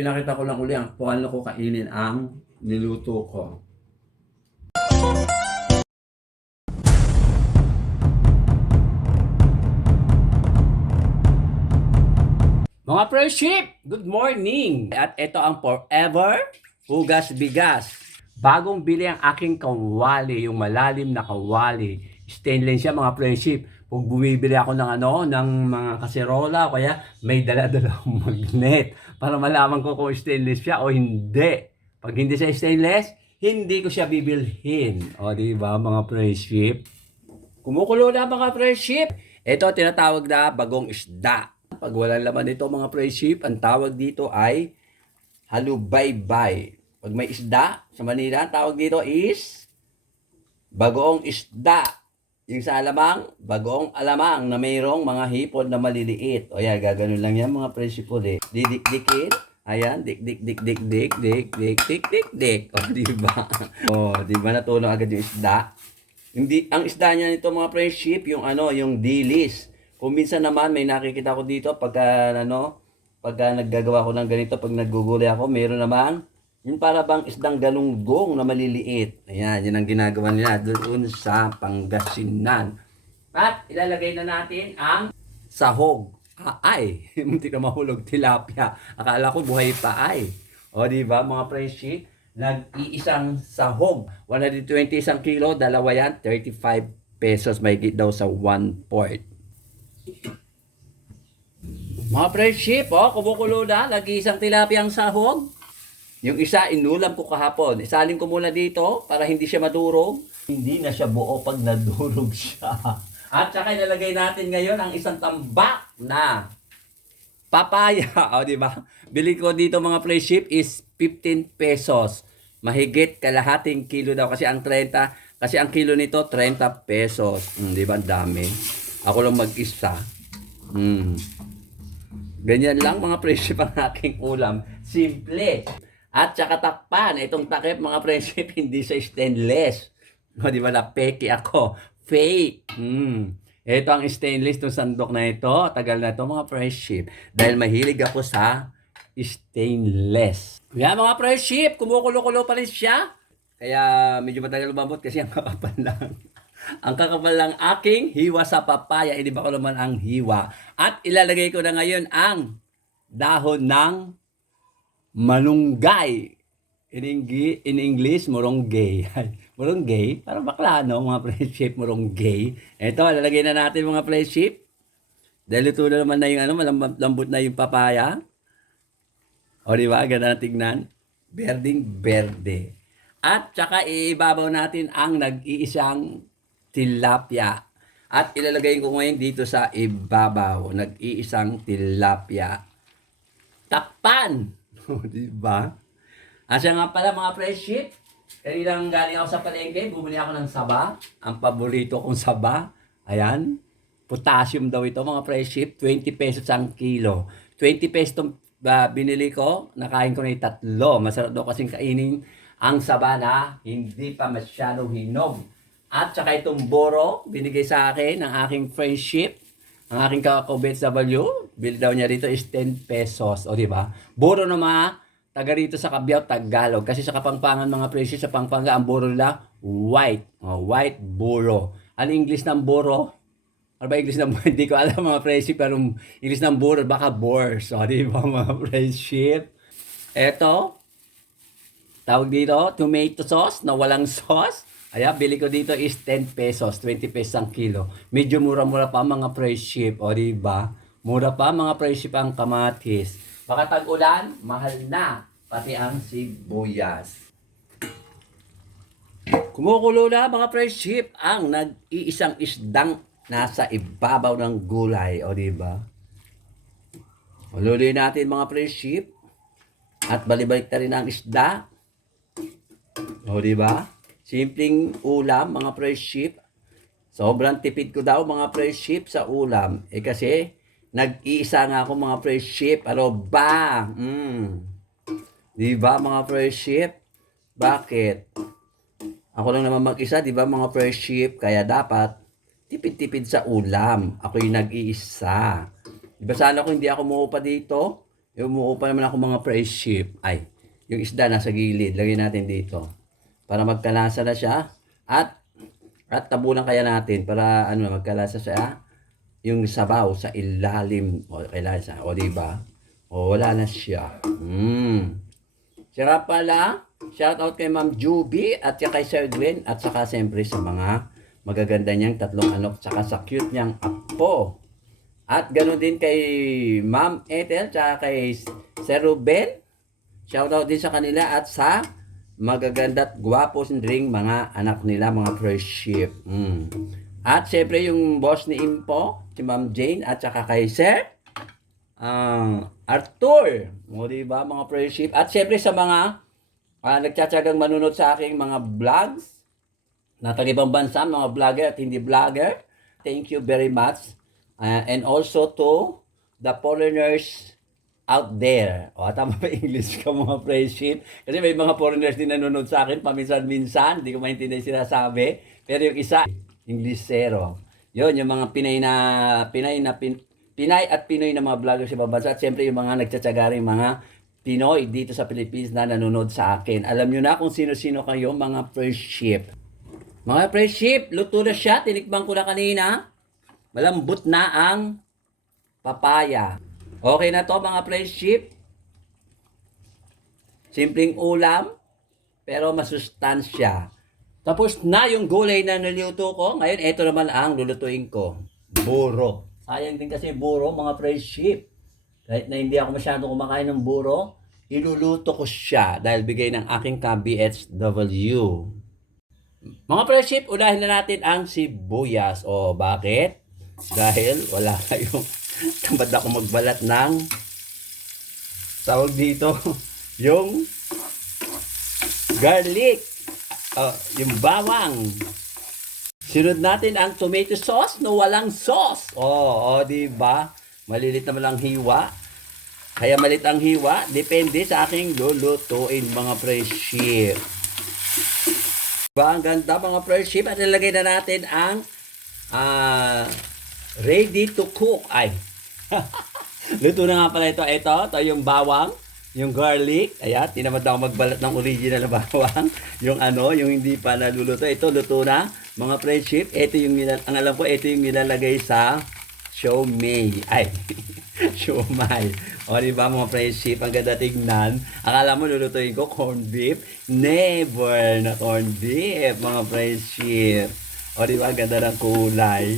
Pinakita ko lang uli kung ano ko kainin ang niluto ko. Mga friendship, good morning! At ito ang Forever Hugas Bigas. Bagong bili ang aking kawali, yung malalim na kawali. Stainless siya mga friendship. Kung bumibili ako ng mga kaserola, kaya may dala-dala akong magnet para malaman ko kung stainless siya o hindi. Pag hindi siya stainless, hindi ko siya bibilhin. O di ba mga friendship? Kumukulo na mga friendship. Ito tinatawag na bagong isda. Pag walang laman nito mga friendship, ang tawag dito ay halubaybay. Pag may isda sa Manila, ang tawag dito is bagoong isda. Yung sa alamang, bagoong alamang na mayroong mga hipon na maliliit. O yan, gaganon lang yan mga friendship ulit. Didikdikin. Ayan, dik. O, diba? O, diba natulong agad yung isda? Hindi, ang isda niya nito mga friendship, yung dilis. Kung minsan naman may nakikita ko dito pagka naggagawa ko ng ganito, pag naggugulay ako, meron naman yung para bang isdang galunggong na maliliit. Ayan, yun ang ginagawa nila doon sa Pangasinan. At ilalagay na natin ang sahog. Ay, munti na mahulog tilapia. Akala ko buhay pa ay. O di ba mga friendship? Nag-iisang sahog. 120 isang kilo, dalawa yan, 35 pesos. May daw sa 1 quart. Mga friendship, kumukulo na. Nag-iisang tilapia ang sahog. Yung isa, inulam ko kahapon. Isalin ko muna dito para hindi siya madurog. Hindi na siya buo pag nadurog siya. At saka ilalagay natin ngayon ang isang tambak na papaya. O, di ba? Bili ko dito mga friendship is 15 pesos. Mahigit kalahating kilo daw kasi ang kilo nito 30 pesos. Di ba? Ang dami. Ako lang mag-isa. Ganyan lang mga friendship ang aking ulam. Simple. At saka takpan. Itong takip mga friendship hindi sa stainless. O, di ba? Napeke ako. Fake. Ito ang stainless ng sandok na ito. Tagal na ito mga friendship. Dahil mahilig ako sa stainless. Kaya mga friendship, kumukulo-kulo pa rin siya. Kaya medyo matagal lumambot kasi ang kakapal lang. Ang kakapal lang aking hiwa sa papaya. Hindi ba ko naman ang hiwa. At ilalagay ko na ngayon ang dahon ng malunggay. In English, moronggay. Moronggay, parang bakla, no? Mga friendship, moronggay. Ito, lalagay na natin mga friendship. Dahil ito na naman na yung lambot na yung papaya. O, di ba? Ganda na tignan. Berding berde. At saka ibabaw natin ang nag-iisang tilapia. At ilalagay ko ngayon dito sa ibabaw. Nag-iisang tilapia. Takpan! O, di ba? Asya nga pala mga friendship, kaninang galing ako sa palengke, bumili ako ng saba. Ang paborito kong saba, ayan, potassium daw ito mga friendship, 20 pesos ang kilo. 20 pesos itong binili ko, nakain ko na yung 3. Masarap daw kasing kainin ang saba na hindi pa masyadong hinog. At saka itong boro, binigay sa akin ng aking friendship, ang aking kakobets W, bili daw niya dito is 10 pesos. O diba? Boro na taga rito sa Cabiao, Tagalog. Kasi sa Kapampangan mga presyo, sa Pampanga, ang buro nila, white. White buro. Ano English ng buro? Ano ba English ng buro? Hindi ko alam mga presyo, pero English ng buro, baka boars. O, di ba mga presyo? Eto, tawag dito, tomato sauce na walang sauce. Ayan, bili ko dito is 10 pesos, 20 pesos ang kilo. Medyo mura-mura pa mga presyo. O, di ba? Mura pa mga presyo ang kamatis. Baka tag-ulan, mahal na. Pati ang sibuyas. Kumukulo na mga friendship ang nag-iisang isdang nasa ibabaw ng gulay. O diba?Ululoy natin mga friendship. At balibalik na rin ang isda. O diba? Simpleng ulam mga friendship. Sobrang tipid ko daw mga friendship sa ulam. Kasi nag-iisa nga ako mga friendship. Ano ba? Diba mga friendship? Bakit? Ako lang naman mag-isa, diba mga friendship? Kaya dapat tipid-tipid sa ulam. Ako yung nag-iisa. Diba sana kung hindi ako umuupa dito? Umuo pa naman ako mga friendship. Ay, yung isda nasa gilid. Lagyan natin dito. Para magkalasa na siya. At tabunan kaya natin para ano magkalasa siya. Yung sabaw sa ilalim. O, kailangan o diba? O, wala na siya. Sira pala. Shout out kay Ma'am Juby at kay Sir Gwen at saka siyempre sa mga magaganda niyang tatlong anak saka sa cute niyang apo. At ganoon din kay Ma'am Ethel at kay Sir Ruben. Shout out din sa kanila at sa magaganda at gwapo ring mga anak nila, mga friendship. At siyempre yung boss ni Impo, si Ma'am Jane at saka kay Sir Arthur. O diba mga friendship. At siyempre sa mga nagtsatsagang manunod sa aking mga vlogs na taga-ibang bansa, mga vlogger at hindi vlogger. Thank you very much. And also to the foreigners out there. O, tama ba English ka mga friendship? Kasi may mga foreigners din nanonood sa akin, paminsan-minsan, hindi ko maintindihan sinasabi. Pero yung isa, Englishero. Yun, yung mga Pinay at Pinoy na mga vlogger sa ibang bansa. At siyempre yung mga nagtsatsagaring mga Pinoy dito sa Philippines na nanonood sa akin. Alam nyo na kung sino-sino kayo mga friendship. Mga friendship, luto na siya. Tinikbang ko na kanina. Malambot na ang papaya. Okay na to mga friendship. Simpleng ulam, pero masustansya. Tapos na yung gulay na niluto ko. Ngayon, ito naman ang lulutuin ko. Buro. Sayang din kasi buro mga friendship. Kahit na hindi ako masyado kumakain ng buro, iluluto ko siya dahil bigay ng aking ka-BHW. Mga friendship, unahin na natin ang sibuyas. O bakit? Dahil wala kayong tamad ako magbalat ng tawag dito, yung garlic, yung bawang. Sunod natin ang tomato sauce na walang sauce. Diba? Malilit naman ang hiwa. Kaya malit ang hiwa, depende sa aking lulutuin mga friendship. Diba? Ang ganda mga friendship. At nilagay na natin ang ready to cook. Ay, luto na nga pala ito. Ito yung bawang, yung garlic. Ayan, tinamad ako magbalat ng original na bawang. Yung yung hindi pa naluluto. Ito, luto na. Mga friendship, ito yung ang alam ko, ito yung nilalagay sa siomai. Ay, siomai. O, diba mga friendship, ang ganda tignan. Akala mo lulutuin ko corned beef? Never na corned beef, mga friendship. O, diba, ang ganda ng kulay.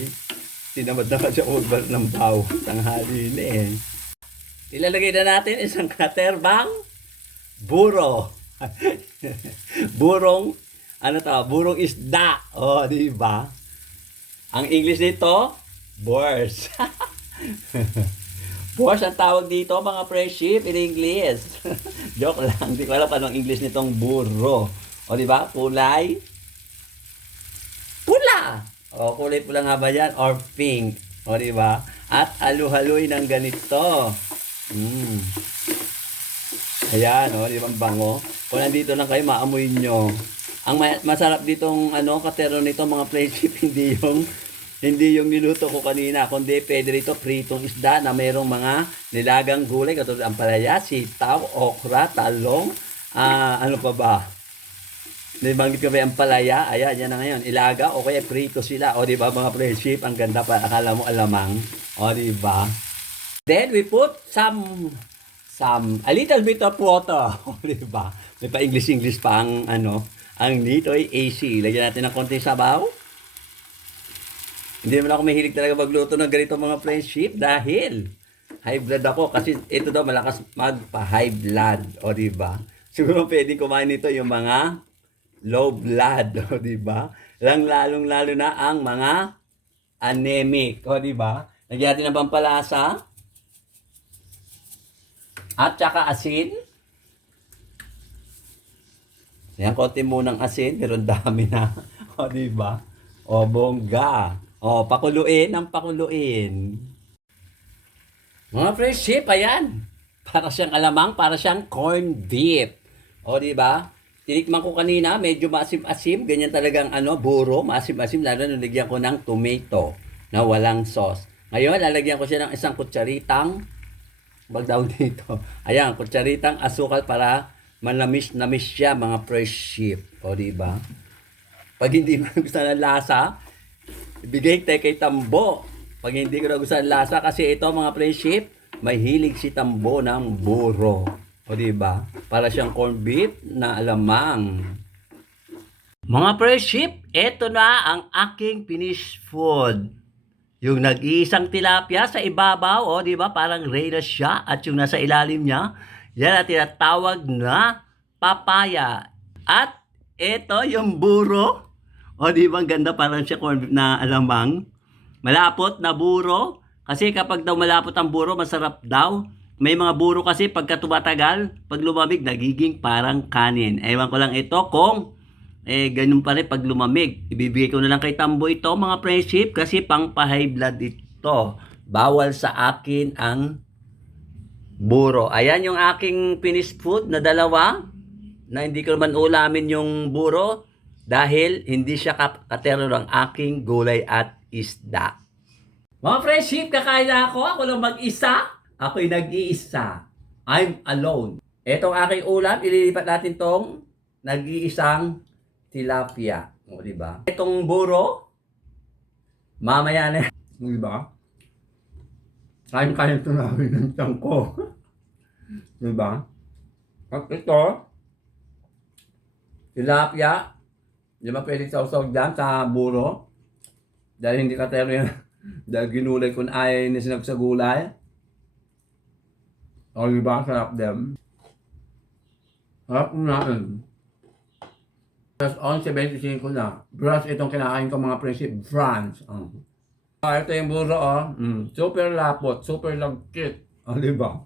Tinamad na kasi magbalat ng bawang. Tanghali na eh. Ilalagay na natin isang katerbang buro. Burong isda. O, diba? Ang English nito, boars. Boars ang tawag dito, mga friendship, in English. Joke lang. Hindi ko alam anong English nitong buro. O, diba? Kulay pula. O, kulay pula nga ba yan? Or pink. O, diba? At halu-haluin ng ganito. Ayan, diba ang bango? Kung nandito lang kayo, maamoy nyo. Ang masarap ditong katero nito mga friendship, hindi yung niluto ko kanina, kundi pwede rito pritong isda na mayroong mga nilagang gulay katulad ang palaya, sitaw, okra, talong, ano pa ba? Nabanggit ko ba ang palaya? Ayan, yan na ngayon. Ilaga o kaya prito sila. O diba mga friendship, ang ganda pa. Akala mo alamang. O diba? Then we put a little bit of water. O diba? May pa English pa ang ang nito ay AC. Lagyan natin ng konting sabaw. Hindi naman ako mahilig talaga magluto ng ganito mga friendship dahil high blood ako kasi ito daw malakas magpa-high blood. O diba? Siguro pwedeng kumain nito yung mga low blood. O diba? Lalong-lalo na ang mga anemic. O diba? Lagyan natin ng pampalasa. At saka asin. Yan, konti munang asin, pero dami na. O, diba? O, bongga. O, pakuluin ang pakuluin. Mga friendship, ayan. Para siyang alamang, para siyang corned beef. O, diba? Tinikman ko kanina, medyo maasim-asim. Ganyan talagang buro, maasim-asim. Lalo nalagyan ko ng tomato na walang sauce. Ngayon, lalagyan ko siya ng isang kutsaritang Wag daw dito. Ayan, kutsaritang asukal para manamis-namis siya, mga friendship. O, di ba? Pag hindi mo gusto ng lasa, ibigay tayo kay Tambo. Pag hindi ko na gusto ng lasa, kasi ito mga friendship, may hilig si Tambo ng buro. O, di ba? Para siyang corned beef na alamang. Mga friendship, ito na ang aking finished food. Yung nag-iisang tilapia sa ibabaw, o di ba? Parang reyna siya, at yung nasa ilalim niya, yan ang tinatawag na papaya. At ito yung buro. O di ba? Ang ganda, parang siya corned beef na alamang. Malapot na buro. Kasi kapag daw malapot ang buro, masarap daw. May mga buro kasi pagka tumatagal, pag lumamig, nagiging parang kanin. Ewan ko lang ito kung ganun pa rin pag lumamig. Ibibigay ko na lang kay Tambo ito, mga friendship, kasi pang pa-high blood ito. Bawal sa akin ang buro. Ayan yung aking finished food na dalawa, na hindi ko naman ulamin yung buro dahil hindi siya katero ng aking gulay at isda. Mga friendship, kakain na ako. Ako lang mag-isa. Ako'y nag-iisa. I'm alone. Etong aking ulam, ililipat natin tong nag-iisang tilapia. O, di ba? Itong buro, mamaya na. Di ba? Kain-kain ito namin ng tiyang ko. Di ba? At ito, tilapia, di ba pwede sausaw dyan sa buro? Dahil hindi katero yan. Dahil ginulay kung ayaw na sinag sa gulay. O, di ba? Sarap dem. Sarap natin. Plus 11.25 na. Brush itong kinakain ko mga prinsip. France. Ito yung buro, super lapot, super lagkit. O, di ba?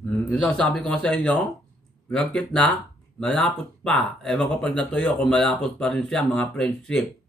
Ito ang sabi ko sa inyo, lagkit na, malapot pa. Ewan ko pag natuyo kung malapot pa rin siya, mga prinsip.